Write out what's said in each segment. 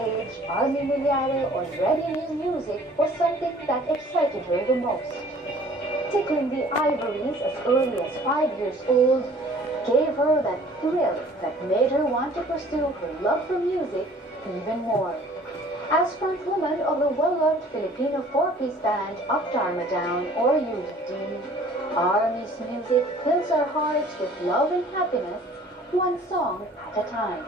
age, Armi Millare already knew music was something that excited her the most. Tickling the ivories as early as 5 years old gave her that thrill that made her want to pursue her love for music even more. As frontwoman of the well-loved Filipino four-piece band Up Dharma Down, or UDD, Armi's music fills our hearts with love and happiness, one song at a time.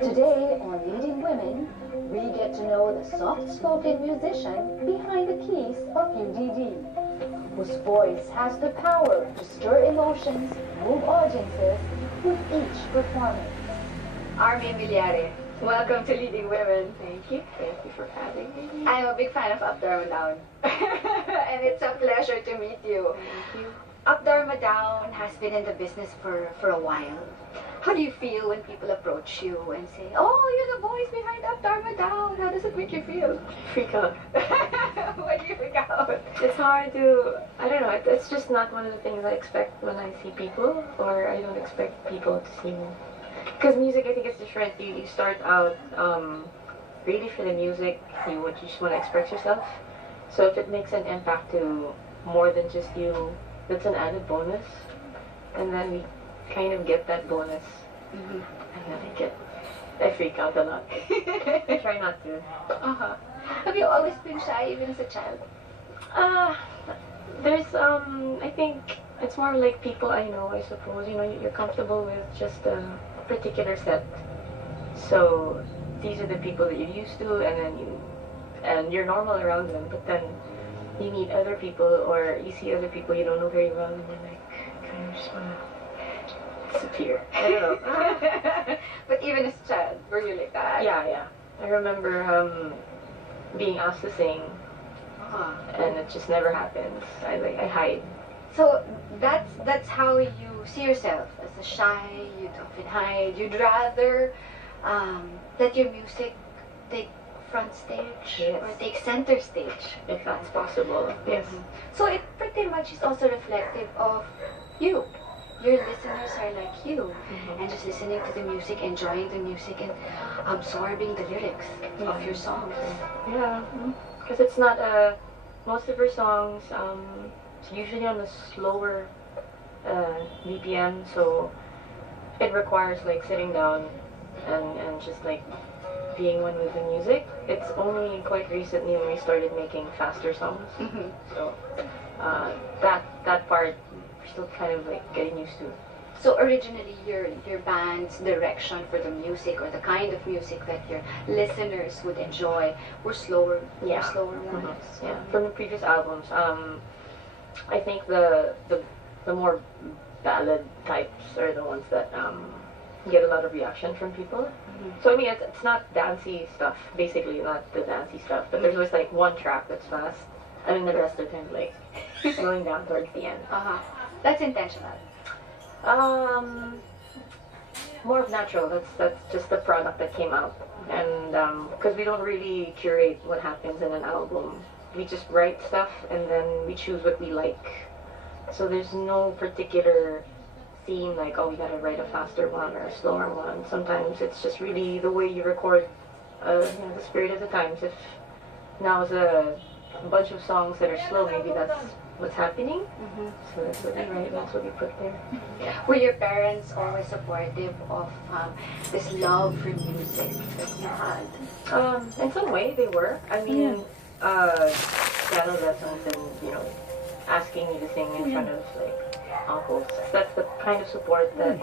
Today on Leading Women, we get to know the soft-spoken musician behind the keys of UDD, whose voice has the power to stir emotions, move audiences with each performance. Armi Millare, welcome to Leading Women. Thank you. Thank you for having me. I'm a big fan of Up Dharma Down, and it's a pleasure to meet you. Thank you. Up Dharma Down has been in the business for a while. How do you feel when people approach you and say, "Oh, you're the voice behind Up Dharma Down"? How does it make you feel? Freak out. Why do you freak out? It's hard to, I don't know, it's just not one of the things I expect when I see people, or I don't expect people to see me. Because music, I think it's different. You start out really for the music, you just want to express yourself. So if it makes an impact to more than just you, that's an added bonus. And then we kind of get that bonus. And then I freak out a lot. I try not to. Have you always been shy, even as a child? There's, I think it's more like people I know, I suppose. You know, you're comfortable with just a particular set. So these are the people that you're used to, and you're normal around them. But then you meet other people, or you see other people you don't know very well, and you're like, kind of just wanna disappear. I don't know. But even as a child, were you like that? Yeah. I remember being asked to sing, and it just never happens. I hide. So that's how you see yourself, as a shy, you'd often hide. You'd rather let your music take front stage, yes, or take center stage, if that's possible. Yes. So it pretty much is also reflective of you. Your listeners are like you, and just listening to the music, enjoying the music, and absorbing the lyrics of your songs. Yeah, because it's not most of her songs, it's usually on a slower BPM, so it requires like sitting down and just like being one with the music. It's only quite recently when we started making faster songs, so that part we're still kind of like getting used to. So originally your band's direction for the music, or the kind of music that your listeners would enjoy, were slower, slower ones. Yeah, from the previous albums, I think the more ballad types are the ones that get a lot of reaction from people. So I mean, it's not dancey stuff, basically not the dancey stuff, but there's always like one track that's fast, and then the rest are kind of like slowing down towards the end. That's intentional. More of natural. That's just the product that came out, and because we don't really curate what happens in an album, we just write stuff and then we choose what we like. So there's no particular theme like, oh, we gotta write a faster one or a slower one. Sometimes it's just really the way you record, the spirit of the times. If now is a bunch of songs that are slow, maybe that's what's happening. So that's what we write, that's what we put there. Were your parents always supportive of this love for music that you had? In some way they were. I mean, piano lessons and, asking me to sing in front of like uncles. That's the kind of support that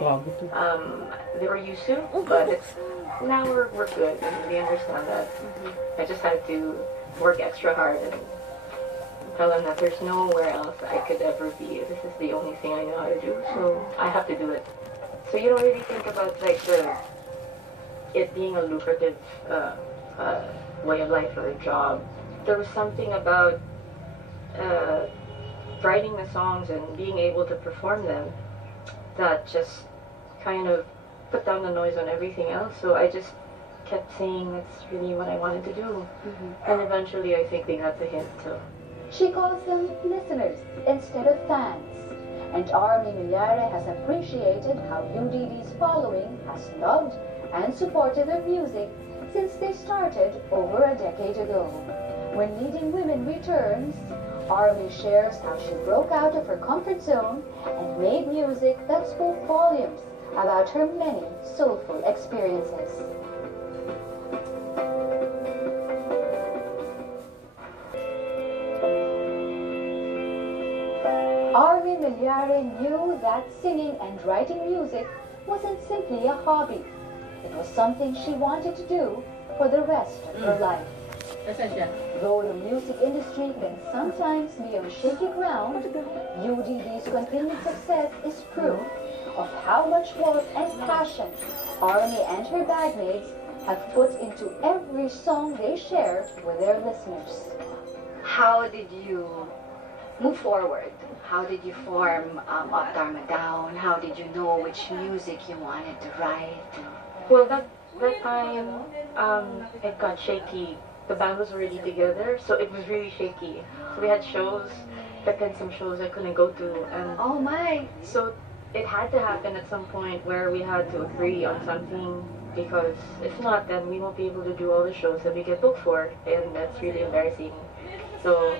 they were used to, but now we're good and they understand that. I just had to work extra hard and tell them that there's nowhere else I could ever be. This is the only thing I know how to do, so I have to do it. So you don't really think about like it being a lucrative uh, way of life or a job. There was something about uh, writing the songs and being able to perform them that just kind of put down the noise on everything else. So I just kept saying that's really what I wanted to do. And eventually I think they got the hint too. She calls them listeners instead of fans. And Armi Millare has appreciated how UDD's following has loved and supported their music since they started over a decade ago. When Leading Women returns, Armi shares how she broke out of her comfort zone and made music that spoke volumes about her many soulful experiences. Armi Millare knew that singing and writing music wasn't simply a hobby. It was something she wanted to do for the rest of her life. Though the music industry can sometimes be on shaky ground, UDD's continued success is proof of how much work and passion Armi and her bandmates have put into every song they share with their listeners. How did you move forward? How did you form Up Dharma Down? How did you know which music you wanted to write? Well, that time it got shaky. The band was already together, so it was really shaky. So we had shows, but then some shows I couldn't go to, and Oh my! so it had to happen at some point where we had to agree on something, because if not, then we won't be able to do all the shows that we get booked for, and that's really embarrassing. So,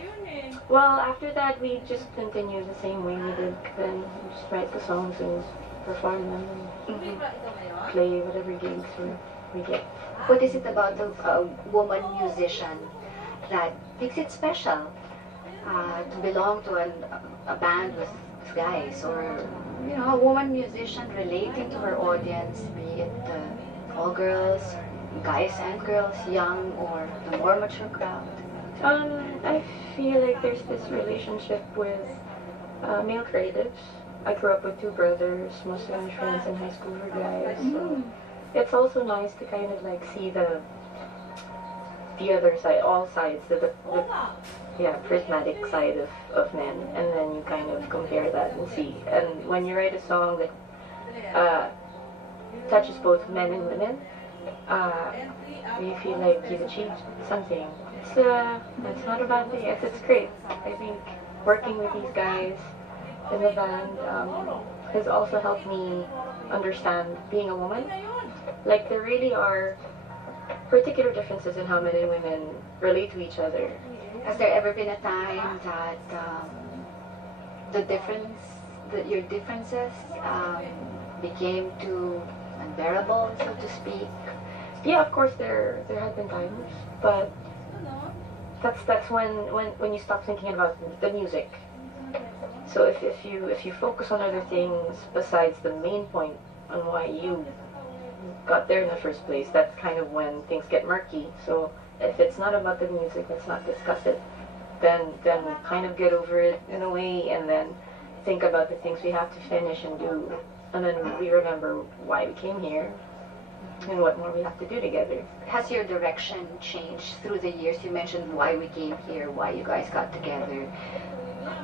well, after that we just continued the same way we did. Then we just write the songs and perform them and play whatever gigs we get. What is it about a woman musician that makes it special to belong to a band with guys, or a woman musician relating to her audience, be it all girls, guys and girls, young or the more mature crowd? I feel like there's this relationship with male creatives. I grew up with two brothers, most of my friends in high school were guys. So it's also nice to kind of like see the other side, all sides, the prismatic side of men, and then you kind of compare that and see. And when you write a song that touches both men and women, you feel like you've achieved something. It's not a bad thing. It's great. I think working with these guys in the band has also helped me understand being a woman. Like, there really are particular differences in how men and women relate to each other. Has there ever been a time that your differences became too unbearable, so to speak? Yeah, of course there have been times, but that's when you stop thinking about the music. So if you focus on other things besides the main point on why you got there in the first place, that's kind of when things get murky. So if it's not about the music, let's not discuss it. Then kind of get over it in a way, and then think about the things we have to finish and do, and then we remember why we came here and what more we have to do together. Has your direction changed through the years? You mentioned why we came here, why you guys got together.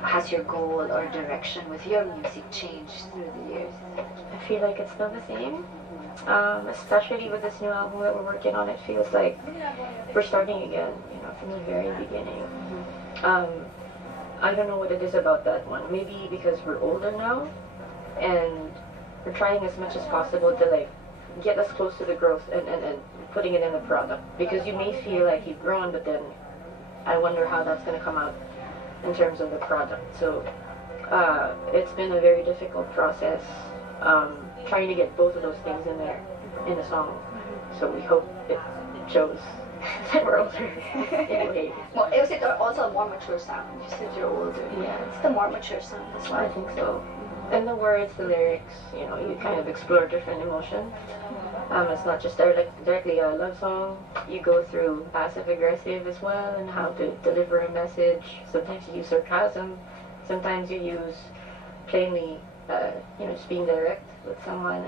Has your goal or direction with your music changed through the years? I feel like it's still the same. Especially with this new album that we're working on, it feels like we're starting again, from the very beginning. I don't know what it is about that one. Maybe because we're older now, and we're trying as much as possible to like get us close to the growth and putting it in the product. Because you may feel like you've grown, but then I wonder how that's going to come out in terms of the product. So it's been a very difficult process trying to get both of those things in there in the song. So we hope it shows that we're older. Anyway. Well, is it also a more mature sound? You said you're older. Yeah. It's the more mature sound as well. I think so. And the words, the lyrics, you kind of explore different emotions. It's not just directly a love song. You go through passive-aggressive as well, and how to deliver a message. Sometimes you use sarcasm. Sometimes you use plainly just being direct with someone,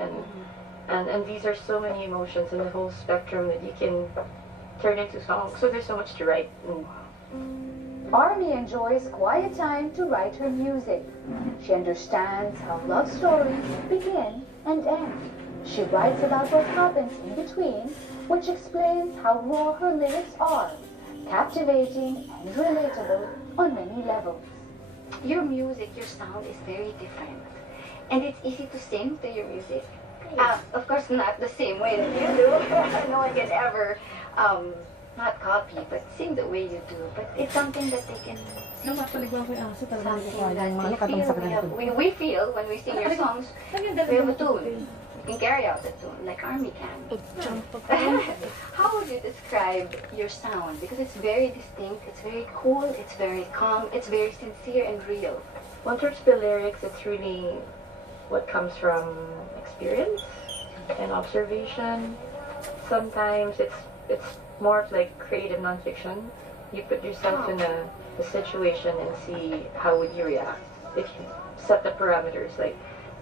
and these are so many emotions and the whole spectrum that you can turn into songs. So there's so much to write. Armi enjoys quiet time to write her music. She understands how love stories begin and end. She writes about what happens in between, which explains how raw her lyrics are, captivating and relatable on many levels. Your music, your sound is very different. And it's easy to sing to your music. Of course, not the same way that you do. No one can ever not copy, but sing the way you do. But it's something that they can sing. Something that we feel when we sing your songs, we have a tune. You can carry out the tune like Armi can. How would you describe your sound? Because it's very distinct, it's very cool, it's very calm, it's very sincere and real. Well, in terms of the lyrics, it's really what comes from experience and observation. Sometimes it's more of like creative nonfiction. You put yourself in a situation and see how would you react if you set the parameters, like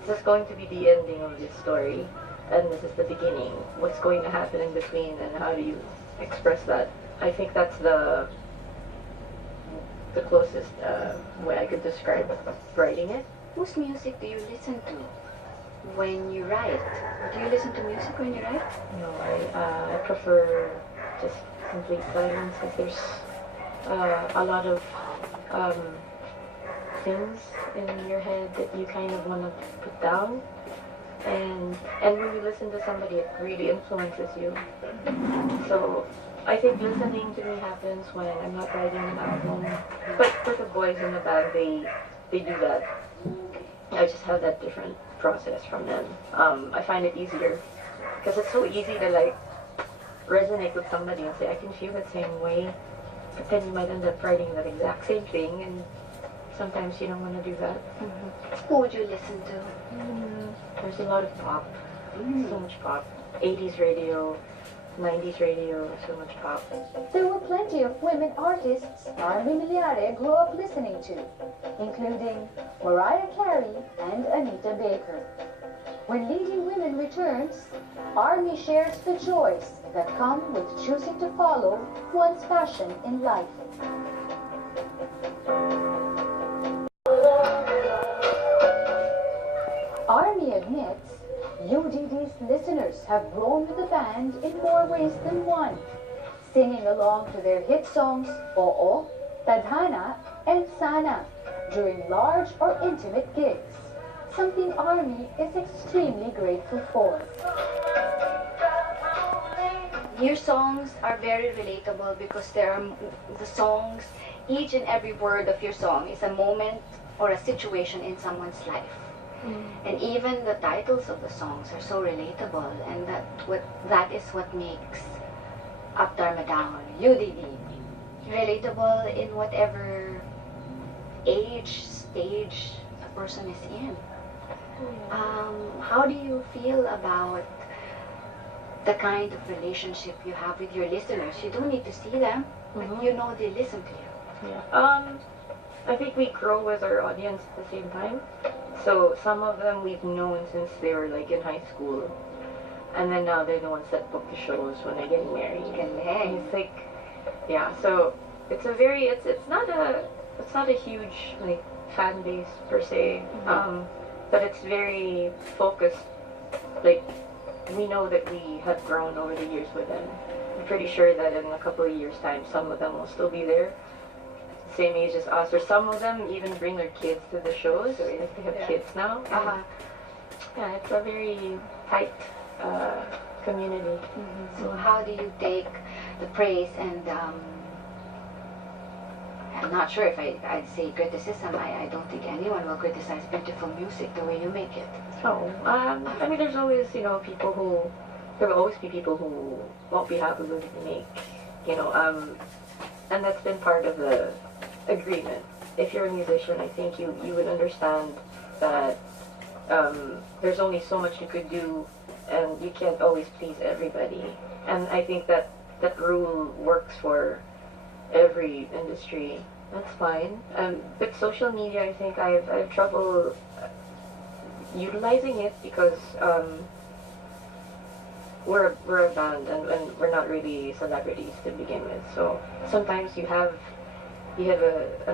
this is going to be the ending of this story and this is the beginning. What's going to happen in between and how do you express that? I think that's the closest way I could describe writing it. Whose music do you listen to when you write? Do you listen to music when you write? No, I prefer just complete silence because there's a lot of things in your head that you kind of want to put down, and when you listen to somebody, it really influences you. So I think listening to me happens when I'm not writing an album, but for the boys in the band, they do that. I just have that different process from them. I find it easier because it's so easy to like resonate with somebody and say I can feel the same way, but then you might end up writing the exact same thing, and sometimes you don't want to do that. Who would you listen to? There's a lot of pop, so much pop. 80s radio, 90s radio, so much pop. There were plenty of women artists Armi Millare grew up listening to, including Mariah Carey and Anita Baker. When Leading Women returns, Armi shares the joys that come with choosing to follow one's passion in life. Armi admits UDD's listeners have grown with the band in more ways than one, singing along to their hit songs Oo, Tadhana, and Sana during large or intimate gigs, something Armi is extremely grateful for. Your songs are very relatable because the songs, each and every word of your song is a moment or a situation in someone's life. And even the titles of the songs are so relatable, and that is what makes Up Dharma Down, UDD, relatable in whatever age, stage a person is in. How do you feel about the kind of relationship you have with your listeners? You don't need to see them, but you know they listen to you. Yeah. I think we grow with our audience at the same time. So some of them we've known since they were like in high school, and then now they're the ones that book the shows when they're getting married. And it's like, yeah. So it's a very it's not a huge like fan base per se, but it's very focused. Like we know that we have grown over the years with them. I'm pretty sure that in a couple of years' time, some of them will still be there. Same age as us, or some of them even bring their kids to the shows, or if they have kids now. Yeah, it's a very tight community. So how do you take the praise and I'm not sure if I'd say criticism. I don't think anyone will criticize beautiful music the way you make it. Oh, I mean, there's always, people there will always be people who won't be happy with what you make, and that's been part of the agreement. If you're a musician, I think you would understand that there's only so much you could do, and you can't always please everybody. And I think that rule works for every industry. That's fine. With social media, I think I have trouble utilizing it because we're a band and we're not really celebrities to begin with. So sometimes an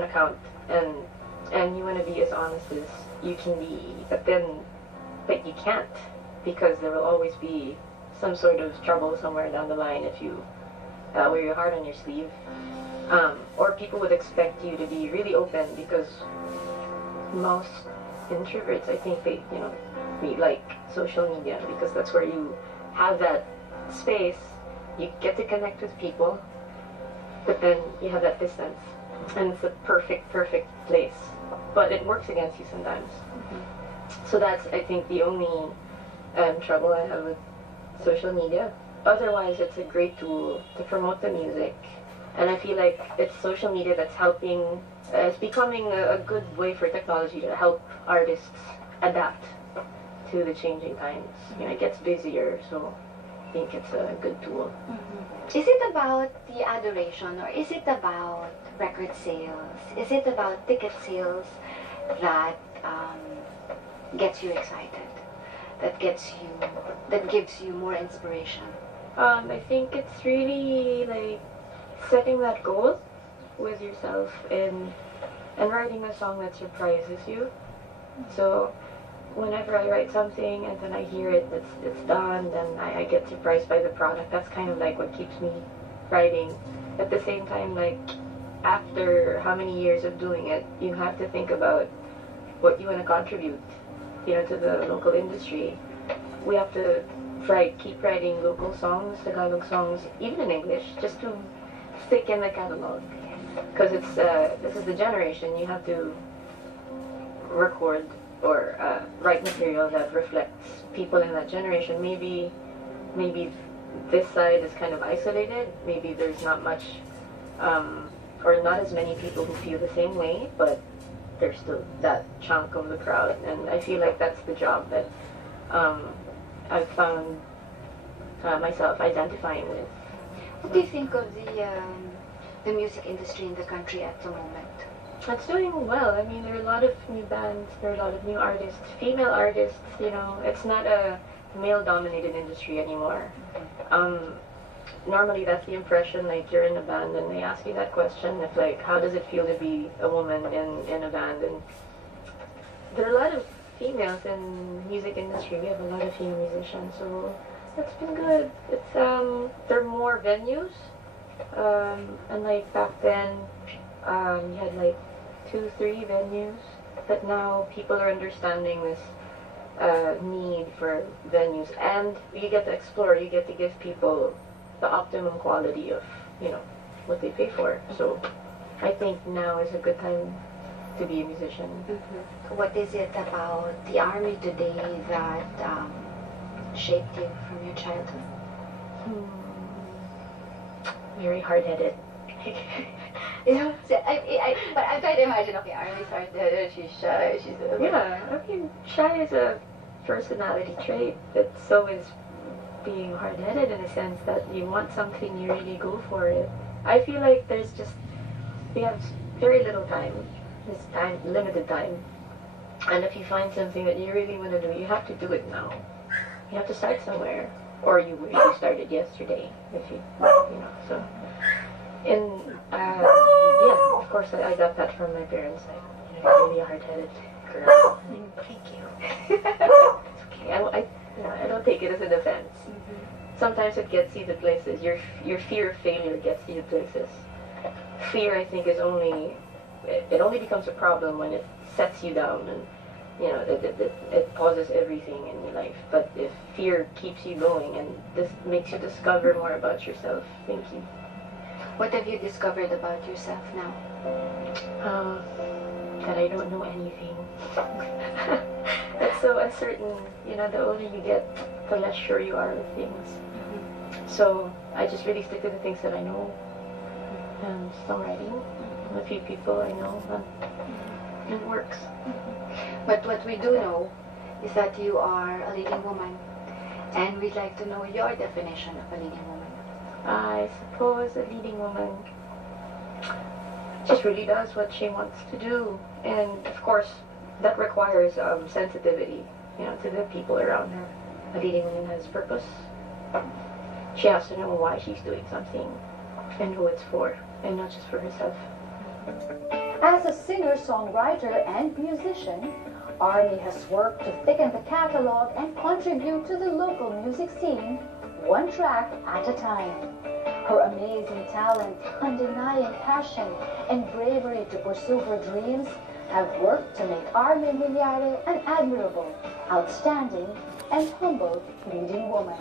account and you want to be as honest as you can be, but you can't because there will always be some sort of trouble somewhere down the line if you wear your heart on your sleeve. Or people would expect you to be really open because most introverts, I think we like social media because that's where you have that space, you get to connect with people, but then you have that distance, and it's a perfect place, but it works against you sometimes. So that's, I think, the only trouble I have with social media. Otherwise, it's a great tool to promote the music, and I feel like it's social media that's helping, it's becoming a good way for technology to help artists adapt to the changing times. It gets busier, so I think it's a good tool. Is it about the adoration, or is it about record sales? Is it about ticket sales that gets you excited, that gives you more inspiration? I think it's really like setting that goal with yourself and writing a song that surprises you. So whenever I write something and then I hear it's done, then I get surprised by the product. That's kind of like what keeps me writing. At the same time, like after how many years of doing it, you have to think about what you want to contribute, to the local industry. We have to keep writing local songs, Tagalog songs, even in English, just to stick in the catalog. Because this is the generation, you have to record or write material that reflects people in that generation. Maybe this side is kind of isolated. Maybe there's not much, or not as many people who feel the same way, but there's still that chunk of the crowd. And I feel like that's the job that I've found myself identifying with. What do you think of the music industry in the country at the moment? It's doing well. I mean, there are a lot of new bands, there are a lot of new artists, female artists, it's not a male-dominated industry anymore. Normally that's the impression, like you're in a band and they ask you that question, if like, how does it feel to be a woman in a band? And there are a lot of females in music industry. We have a lot of female musicians, so it's been good. It's there are more venues, and like back then, you had like 2-3 venues, but now people are understanding this need for venues, and you get to explore. You get to give people the optimum quality of what they pay for. So I think now is a good time to be a musician. What is it about the Army today that shaped you from your childhood? Very hard-headed. Yeah. So, but I'm trying to imagine, okay, Army's hard-headed, she's shy, Yeah, I mean, shy is a personality trait, but so is being hard-headed in a sense that you want something, you really go for it. I feel like we have very little time, limited time, and if you find something that you really want to do, you have to do it now. You have to start somewhere, or you wish you started yesterday, if you so. Yeah, of course, I got that from my parents. You're really a hard-headed girl. Thank you. It's okay. I don't take it as an offense. Sometimes it gets you to places. Your fear of failure gets you to places. Fear, I think, it only becomes a problem when it sets you down and it causes everything in your life. But if fear keeps you going and this makes you discover more about yourself, thank you. What have you discovered about yourself now? That I don't know anything. It's so uncertain. The older you get, the less sure you are of things. So I just really stick to the things that I know. And songwriting, a few people I know, and it works. But what we do know is that you are a leading woman, and we'd like to know your definition of a leading woman. I suppose a leading woman just really does what she wants to do, and of course that requires sensitivity. to the people around her. A leading woman has purpose. She has to know why she's doing something and who it's for, and not just for herself. As a singer, songwriter, and musician, Armi has worked to thicken the catalog and contribute to the local music scene, one track at a time. Her amazing talent, undenying passion, and bravery to pursue her dreams have worked to make Armi Millare an admirable, outstanding, and humble leading woman.